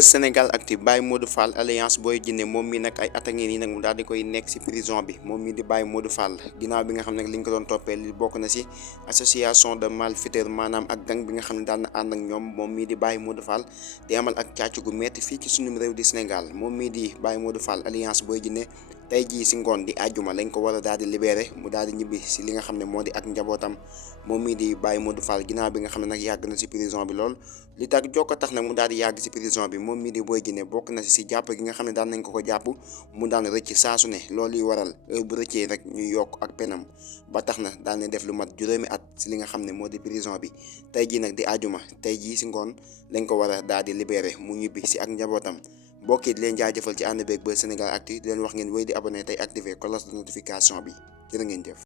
Buzz Sénégal Actu Baye Modou Fall alliance Boy Djiné moom mi nag ay at a ngi nii nag mu daal di koy nekk si prison bi moom mi di Baye Modou Fall ginnaaw bi nga xam ne li ñu ko doon toppee li bokk na si association de malfaiteurs maanaam ak gang bi nga xam ne daan na ànd ak ñoom moom mii di Baye Modou Fall di amal ak càcc gu metti fii ci sunu réew di Sénégal moom mii di Baye Modou Fall alliance Boy Djiné tey jii si ngoon di àjjuma lañ ko war a daal di libéré mu daal di ñibbi si li nga xam ne moo di ak njabootam moom mii di Baye Modou Fall ginnaaw bi nga xam ne nag yàgg na si prison bi lool li tax jokko tax nag mu daal di yàgg si prison bi moom mii di Boy Djiné bokk na si jàpp gi nga xam ne daan nañ ko jàpp mu daan rëcc saasu ne loolu yi waral heure bu rëccee rek ñuy yokk ak penam ba tax na daan na def lu mat juróomi at si li nga xam ne moo di prison bi tey jii nag di àjjuma tey jii si ngoon lañ ko war a daal di libéré mu ñibbi si ak njabootam mbokk yi di leen jaajëfal ci ànd beeg Buzz Sénégal Actu di leen wax ngeen wéy di abonné tey activer cloche de notification bi jërë ngeen jëf.